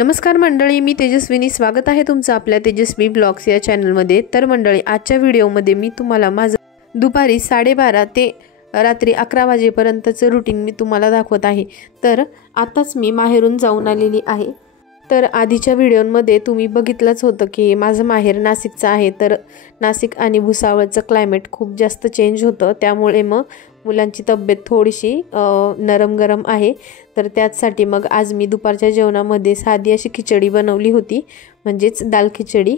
नमस्कार मंडळी, मी तेजस्विनी स्वागत आहे तुमचं आपल्या तेजस्वी ब्लॉग्स या चॅनलमध्ये। तर मंडळी, आजच्या व्हिडिओमध्ये मी तुम्हाला माझं दुपारी 12:30 ते रात्री 11 वाजेपर्यंतचं रुटीन मी तुम्हाला दाखवत आहे। तर आताच मी माहेरून जाऊन आलेली आहे। तर आधीच्या व्हिडिओमध्ये तुम्ही बघितलंच होतं की माझं माहेर नाशिकचं आहे। तर नाशिक आणि भुसावळचं क्लायमेट खूप जास्त चेंज होतं, त्यामुळे मग मुलांची तब्येत थोडीशी नरम गरम आहे। तर त्यासाठी मग आज मी दुपारच्या जेवणामध्ये साधी अशी खिचडी बनवली होती, म्हणजेच दाल खिचडी।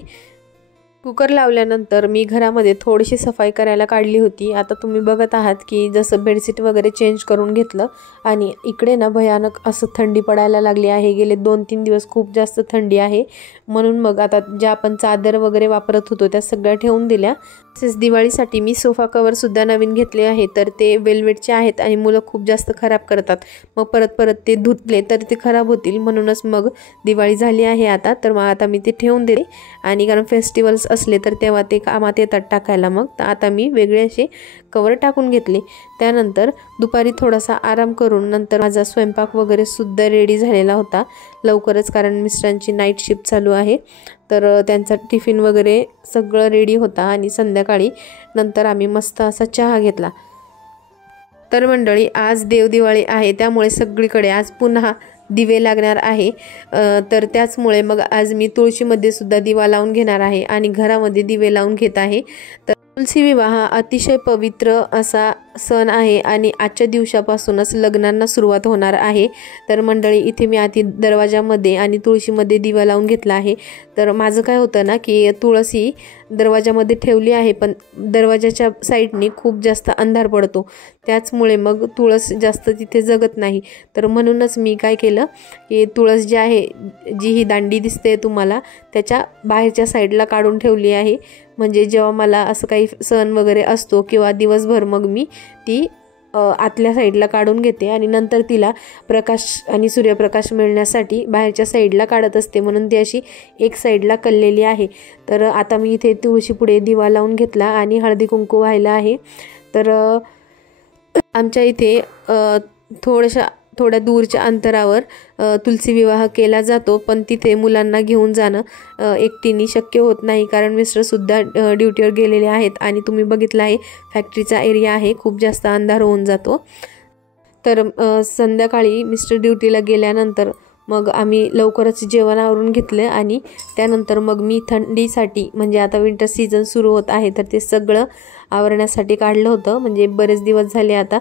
कुकर लावल्यानंतर मी घरामध्ये थोडीशी सफाई करायला काढली होती। आता तुम्ही बघत आहात की जसं बेडशीट वगैरे चेंज करून घेतलं आणि इकडे ना भयानक असं थंडी पडायला लागली आहे। गेले 2-3 दिवस खूप जास्त थंडी आहे, म्हणून मग आता ज्या आपण चादर वगैरे वापरत होतो त्या सगळ्या ठेवून दिल्या। तसेच दिवाळीसाठी मी सोफा कवर सुद्धा नवीन घेतले आहे। तर ते वेलवेटचे आहेत आणि मुलं खूप जास्त खराब करतात, मग परत ते धुतले तर ते खराब होतील, म्हणूनच मग दिवाळी झाली आहे आता, तर मग आता मी ते ठेवून दिले। आणि कारण फेस्टिवल्स असले तर तेव्हा ते कामात येतात टाकायला, मग तर आता मी वेगळे असे कवर टाकून घेतले। त्यानंतर दुपारी थोडासा आराम करून नंतर माझा स्वयंपाक वगैरे सुद्धा रेडी झालेला होता लवकरच, कारण मिस्टरांची नाईट शिफ्ट चालू आहे। तर त्यांचा टिफिन वगैरे सगळं रेडी होता आणि संध्याकाळी नंतर आम्ही मस्त असा चहा घेतला। तर मंडळी, आज देवदिवाळी आहे, त्यामुळे सगळीकडे आज पुन्हा दिवे लागणार आहे। तर त्याचमुळे मग आज मी तुळशीमध्ये सुद्धा दिवा लावून घेणार आहे आणि घरामध्ये दिवे लावून घेत आहे। तर तुलसी विवाह हा अतिशय पवित्र असा सण आहे आणि आजच्या दिवसापासूनच लग्नांना सुरुवात होणार आहे। तर मंडळी, इथे मी आधी दरवाजामध्ये आणि तुळशीमध्ये दिवा लावून घेतला आहे। तर माझं काय होतं ना की तुळशी दरवाजामध्ये ठेवली आहे, पण दरवाजाच्या साईडने खूप जास्त अंधार पडतो, त्याचमुळे मग तुळस जास्त तिथे जगत नाही। तर म्हणूनच मी काय केलं की तुळस जी आहे, जी ही दांडी दिसते तुम्हाला, त्याच्या बाहेरच्या साईडला काढून ठेवली आहे। म्हणजे जेव्हा मला असं काही सण वगैरे असतो किंवा दिवसभर मग मी ती आतल्या साईडला काढून घेते आणि नंतर तिला प्रकाश आणि सूर्यप्रकाश मिळण्यासाठी बाहेरच्या साईडला काढत असते, म्हणून ती अशी एक साईडला कललेली आहे। तर आता मी इथे तुळशी पुढे दिवा लावून घेतला आणि हळदी कुंकू व्हायला आहे। तर आमच्या इथे थोड्या दूरच्या अंतरावर तुलसी विवाह केला जातो, पण तिथे मुलांना घेऊन जाणं एकटीने शक्य होत नाही, कारण मिस्टर सुद्धा ड्युटीवर गेलेले आहेत आणि तुम्ही बघितलं आहे फॅक्टरीचा एरिया आहे, खूप जास्त अंधार होऊन जातो। तर संध्याकाळी मिस्टर ड्युटीला गेल्यानंतर मग आम्ही लवकरच जेवण आवरून घेतलं आणि त्यानंतर मग मी थंडीसाठी, म्हणजे आता विंटर सीझन सुरू होत आहे, तर ते सगळं आवरण्यासाठी काढलं होतं। म्हणजे बरेच दिवस झाले आता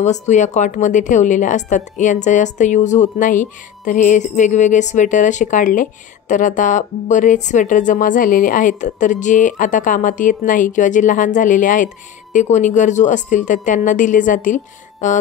वस्तू या कॉटमध्ये ठेवलेल्या असतात, यांचा जास्त यूज होत नाही, तर हे वेगवेगळे स्वेटर असे काढले। तर आता बरेच स्वेटर जमा झालेले आहेत, तर जे आता कामात येत नाही किंवा जे लहान झालेले आहेत ते कोणी गरजू असतील तर त्यांना दिले जातील।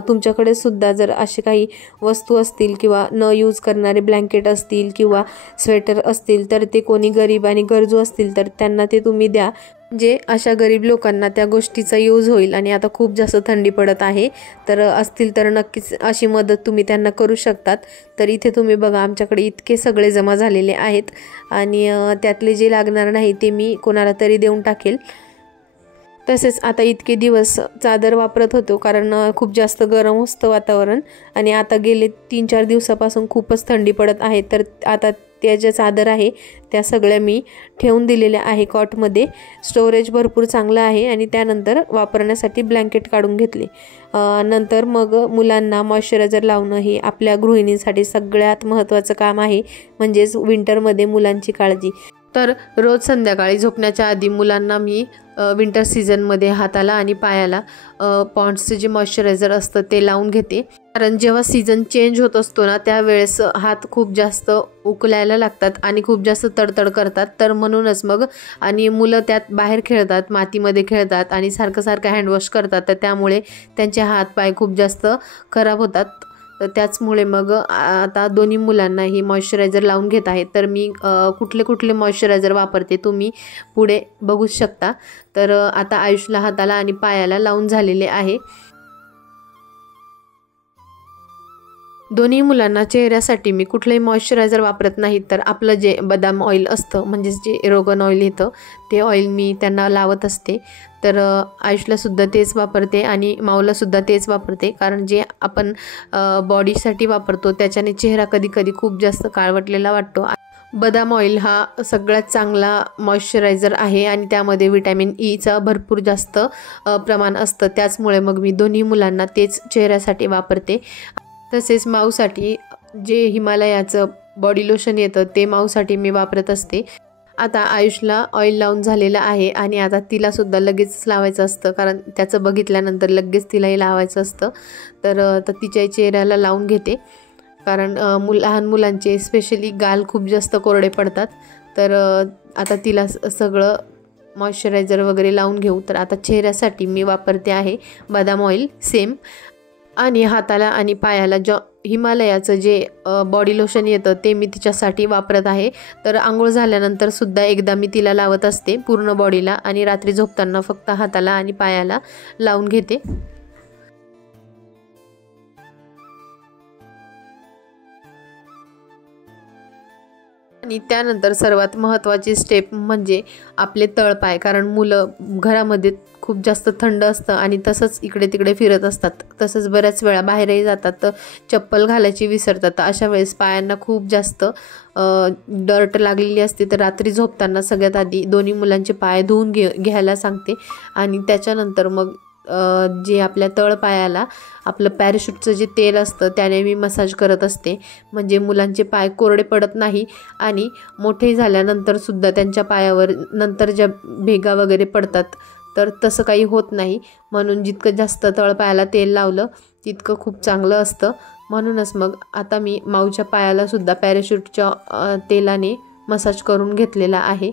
तुमच्याकडे सुद्धा जर असे काही वस्तू असतील किंवा न यूज करणारे ब्लँकेट असतील किंवा स्वेटर असतील, तर ते कोणी गरीब आणि गरजू असतील तर त्यांना ते तुम्ही द्या, जे अशा गरीब लोकांना त्या गोष्टीचा यूज होईल। आणि आता खूप जास्त थंडी पडत आहे, तर असतील तर नक्कीच अशी मदत तुम्ही त्यांना करू शकतात। तर इथे तुम्ही बघा, आमच्याकडे इतके सगळे जमा झालेले आहेत आणि त्यातले जे लागणार नाही ते मी कोणाला तरी देऊन टाकेल। तसेच आता इतके दिवस चादर वापरत होतो, कारण खूप जास्त गरम असतं वातावरण आणि आता गेले 3-4 दिवसापासून खूपच थंडी पडत आहे। तर आता त्या ज्या चादर आहे त्या सगळ्या मी ठेवून दिलेल्या आहे कॉटमध्ये, स्टोरेज भरपूर चांगलं आहे। आणि त्यानंतर वापरण्यासाठी ब्लँकेट काढून घेतले। नंतर मग मुलांना मॉइश्चरायझर लावणं हे आपल्या गृहिणींसाठी सगळ्यात महत्त्वाचं काम आहे, म्हणजेच विंटरमध्ये मुलांची काळजी। तर रोज संध्याकाळी झोपण्याच्या आधी मुलांना मी विंटर सीझनमध्ये हाताला आणि पायाला पॉन्ड्सचे जे मॉइश्चरायझर असतं ते लावून घेते, कारण जेव्हा सीझन चेंज होत असतो ना त्यावेळेस हात खूप जास्त उकलायला लागतात आणि खूप जास्त तडतड करतात। तर म्हणूनच मग, आणि मुलं त्यात बाहेर खेळतात, मातीमध्ये खेळतात आणि सारखं हँडवॉश करतात, तर त्यामुळे त्यांचे हात पाय खूप जास्त खराब होतात। तर त्याचमुळे मग आता दोन्ही मुलांनाही मॉइश्चरायझर लावून घेत आहे। तर मी कुठले मॉइश्चरायझर वापरते तुम्ही पुढे बघू शकता। तर आता आयुषला हाताला आणि पायाला लावून झालेले आहे। दोन्ही मुलांना चेहऱ्यासाठी मी कुठलंही मॉइश्चरायझर वापरत नाही, तर आपलं जे बदाम ऑइल असतं म्हणजेच जे रोगन ऑइल येतं ते ऑइल मी त्यांना लावत असते। तर आयुषलासुद्धा तेच वापरते आणि माऊलासुद्धा तेच वापरते, कारण जे आपण बॉडीसाठी वापरतो त्याच्याने चेहरा कधी कधी खूप जास्त काळवटलेला वाटतो। बदाम ऑइल हा सगळ्यात चांगला मॉइश्चरायझर आहे आणि त्यामध्ये विटॅमिन ईचा भरपूर जास्त प्रमाण असतं, त्याचमुळे मग मी दोन्ही मुलांना तेच चेहऱ्यासाठी वापरते। तसेच माऊसाठी जे हिमालयाचं बॉडी लोशन येतं ते माऊसाठी मी वापरत असते। आता आयुषला ऑइल लावून झालेलं आहे आणि आता तिलासुद्धा लगेच लावायचं असतं, कारण त्याचं बघितल्यानंतर लगेच तिलाही लावायचं असतं। तर तिच्या चेहऱ्याला लावून घेते, कारण लहान मुलांचे स्पेशली गाल खूप जास्त कोरडे पडतात। तर आता तिला सगळं मॉइश्चरायझर वगैरे लावून घेऊ। तर आता चेहऱ्यासाठी मी वापरते आहे बदाम ऑइल सेम, आणि हाताला आणि पायाला हिमालयाचं जे बॉडी लोशन येतं ते मी तिच्यासाठी वापरत आहे। तर आंघोळ झाल्यानंतर सुद्धा एकदा मी तिला लावत असते पूर्ण बॉडीला, आणि रात्री झोपताना फक्त हाताला आणि पायाला लावून घेते। आणि त्यानंतर सर्वात महत्त्वाची स्टेप म्हणजे आपले तळपाय, कारण मुलं घरामध्ये खूप जास्त थंड असतं आणि तसंच इकडे तिकडे फिरत असतात, तसंच बऱ्याच वेळा बाहेरही जातात तर चप्पल घालायची विसरतात। तर अशा वेळेस पायांना खूप जास्त डर्ट लागलेली असते। तर रात्री झोपताना सगळ्यात आधी दोन्ही मुलांचे पाय धुवून घ्यायला सांगते, आणि त्याच्यानंतर मग जे आपल्या तळपायाला आपलं पॅराशूटचं जे तेल असतं त्याने मी मसाज करत असते, म्हणजे मुलांचे पाय कोरडे पडत नाही आणि मोठे झाल्यानंतर सुद्धा त्यांच्या पायावर नंतर ज्या भेगा वगैरे पडतात तर तसं काही होत नाही। म्हणून जितकं जास्त तळपायाला तेल लावलं तितकं खूप चांगलं असतं। म्हणूनच मग आता मी माऊच्या पायाला सुद्धा पॅराशूटच्या तेलाने मसाज करून घेतलेला आहे।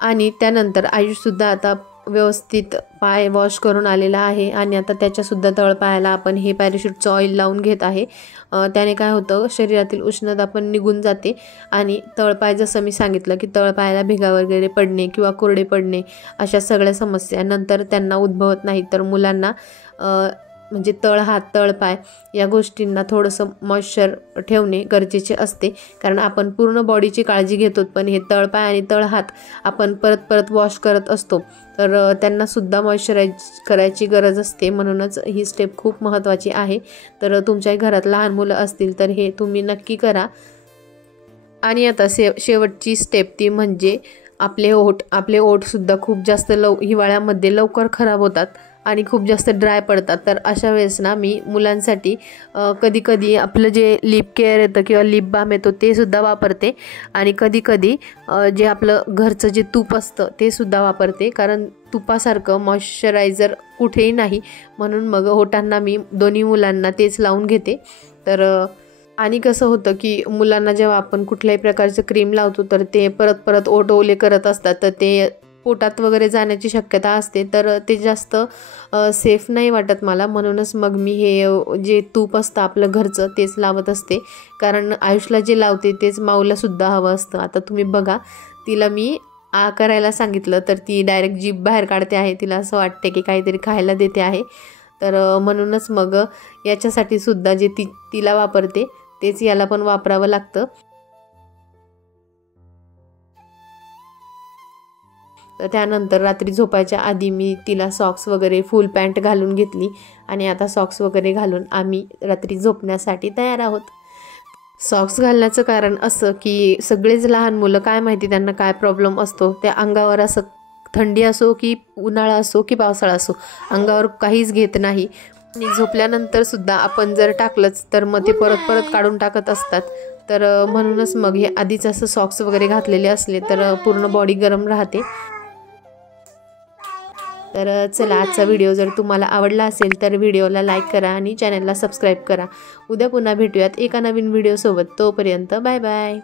आणि त्यानंतर आयुषसुद्धा आता व्यवस्थित पाय वॉश करून आलेला आहे, आणि आता त्याच्यासुद्धा तळपायाला आपण हे पॅराशूटचं ऑइल लावून घेत आहे। त्याने काय होतं, शरीरातील उष्णता पण निघून जाते, आणि तळपाय जसं मी सांगितलं की तळपायाला भेगा वगैरे पडणे किंवा कोरडे पडणे अशा सगळ्या समस्या नंतर त्यांना उद्भवत नाही। तर मुलांना म्हणजे तळहात तळपाय या गोष्टींना थोडंसं मॉइश्चर ठेवणे गरजेचे असते, कारण आपण पूर्ण बॉडीची काळजी घेतो पण हे तळपाय आणि तळहात आपण परत परत वॉश करत असतो, तर त्यांनासुद्धा मॉइश्चराईज करायची गरज असते। म्हणूनच ही स्टेप खूप महत्त्वाची आहे। तर तुमच्या घरात लहान मुलं असतील तर हे तुम्ही नक्की करा। आणि आता शेवटची स्टेप ती म्हणजे आपले ओठसुद्धा खूप जास्त हिवाळ्यामध्ये लवकर खराब होतात आणि खूप जास्त ड्राय पडतात। तर अशा वेळेस ना मी मुलांसाठी कधी कधी आपलं जे लिप केअर येतं किंवा लिप बाम येतो ते सुद्धा वापरते, आणि कधी कधी जे आपलं घरचं जे तूप असतं ते सुद्धा वापरते, कारण तुपासारखं मॉइश्चरायझर कुठेही नाही। म्हणून मग ओठांना मी दोन्ही मुलांना तेच लावून घेते। तर आणि कसं होतं की मुलांना जेव्हा आपण कुठल्याही प्रकारचं क्रीम लावतो तर ते परत परत ओठ ओले करत असतात, तर ते पोटात वगैरे जाण्याची शक्यता असते, तर ते जास्त सेफ नाही वाटत मला। म्हणूनच मग मी हे जे तूप असतं आपलं घरचं तेच लावत असते, कारण आयुषला जे लावते तेच माऊलासुद्धा हवं असतं। आता तुम्ही बघा, तिला मी करायला सांगितलं तर ती डायरेक्ट जीभ बाहेर काढते आहे, तिला असं वाटते की काहीतरी खायला देते आहे। तर म्हणूनच मग याच्यासाठी सुद्धा जे तिला वापरते तेच याला पण वापरावं लागतं। त्यानंतर रात्री झोपायच्या आधी मी तिला सॉक्स वगैरे फुल पॅन्ट घालून घेतली, आणि आता सॉक्स वगैरे घालून आम्ही रात्री झोपण्यासाठी तयार आहोत। सॉक्स घालण्याचं कारण असं की सगळेच लहान मुलं काय माहिती त्यांना काय प्रॉब्लेम असतो, त्या अंगावर असं थंडी असो की उन्हाळा असो की पावसाळा असो अंगावर काहीच घेत नाही, आणि झोपल्यानंतर सुद्धा आपण जर टाकलंच तर मग ते परत परत काढून टाकत असतात। तर म्हणूनच मग हे आधीच असं सॉक्स वगैरे घातलेले असले तर पूर्ण बॉडी गरम राहते। तर चला, आजचा व्हिडिओ जर तुम्हाला आवडला असेल तर व्हिडिओला लाईक करा आणि चॅनलला सबस्क्राईब करा। उद्या पुन्हा भेटूयात एका नवीन व्हिडिओसोबत, तोपर्यंत बाय बाय।